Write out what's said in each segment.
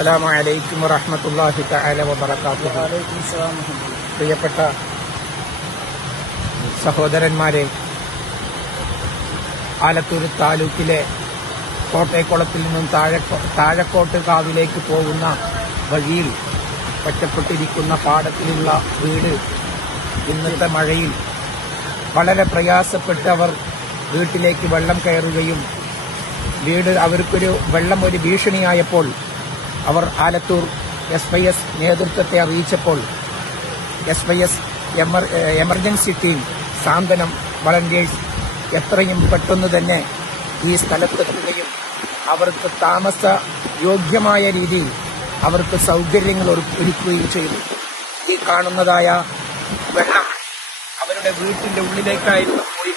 അസ്സലാമു വലൈക്കും വറഹമത്തല്ലാഹി തല വബറകാതുഹു. പ്രിയപ്പെട്ട സഹോദരന്മാരെ ആലത്തൂർ താലൂക്കിലെ കോട്ടയക്കുളത്തിൽ നിന്നും താഴെ താഴക്കോട്ട് കാവിലേക്ക് പോകുന്ന വഴിയിൽ ഒറ്റപ്പെട്ടിരിക്കുന്ന പാടത്തിലുള്ള വീട് ഇന്നത്തെ മഴയിൽ വളരെ പ്രയാസപ്പെട്ട് അവർ വീട്ടിലേക്ക് വെള്ളം കയറുകയും വീട് അവർക്കൊരു വെള്ളം ഒരു ഭീഷണിയായപ്പോൾ അവർ ആലത്തൂർ എസ് വൈ എസ് നേതൃത്വത്തെ അറിയിച്ചപ്പോൾ S Y S emergency team Santhwanam volunteers എത്രയും പെട്ടെന്ന് തന്നെ ഈ സ്ഥലത്തെത്തുകയും അവർക്ക് താമസ യോഗ്യമായ രീതിയിൽ അവർക്ക് സൗകര്യങ്ങൾ ഒരു- ഒരുക്കുകയും ചെയ്തു. ഈ കാണുന്നതായ വെള്ളം അവരുടെ വീട്ടിന്റെ ഉള്ളിലേക്കായിരുന്നു പോയി.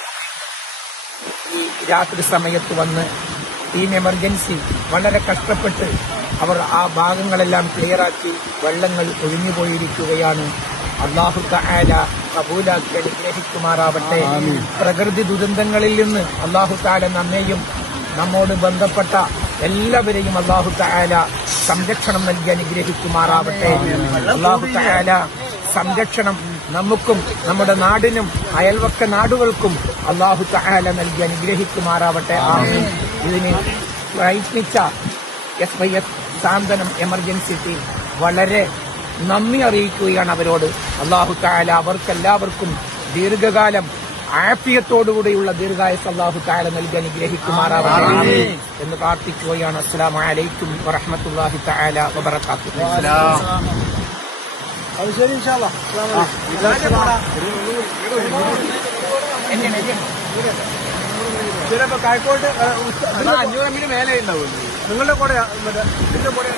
ഈ രാത്രി സമയത്ത് വന്ന് ടീം എമർജൻസി വളരെ കഷ്ടപ്പെട്ട് അവർ ആ ഭാഗങ്ങളെല്ലാം ക്ലിയറാക്കി വെള്ളങ്ങൾ ഒഴിഞ്ഞുപോയിരിക്കുകയാണ് അള്ളാഹു താല കബൂലാക്കി അനുഗ്രഹിക്കുമാറാവട്ടെ. പ്രകൃതി ദുരന്തങ്ങളിൽ നിന്ന് അള്ളാഹു താല നമ്മെയും നമ്മോട് ബന്ധപ്പെട്ട എല്ലാവരെയും അള്ളാഹു താല സംരക്ഷണം നൽകി അനുഗ്രഹിക്കുമാറാവട്ടെ. അള്ളാഹു താല സംരക്ഷണം നമുക്കും നമ്മുടെ നാടിനും അയൽവക്ക നാടുകൾക്കും അള്ളാഹു തആല നൽകി അനുഗ്രഹിക്കുമാറാവട്ടെ. ആമീൻ. ഇതിന് പ്രയത്നിച്ച S Y S Santhwanam emergency team വളരെ നന്ദി അറിയിക്കുകയാണ് അവരോട്. അള്ളാഹു തആല അവർക്കെല്ലാവർക്കും ദീർഘകാലം ആഫിയത്തോടുകൂടിയുള്ള ദീർഘായുസ് അള്ളാഹു താല നൽകി അനുഗ്രഹിക്കുമാറാവട്ടെ എന്ന് പ്രാർത്ഥിക്കുകയാണ്. അസ്സാം അലൈക്കും വറഹ്മത്തുള്ളാഹി തആല വബറകാതുഹു. അത് ശരി ഇൻഷാല്ലാ. ചിലപ്പോ കായക്കോട്ട് അഞ്ഞൂറ് അമ്മിന് മേലെ ഉണ്ടാവും നിങ്ങളുടെ കൂടെ മറ്റേ ഇതിന്റെ കൂടെ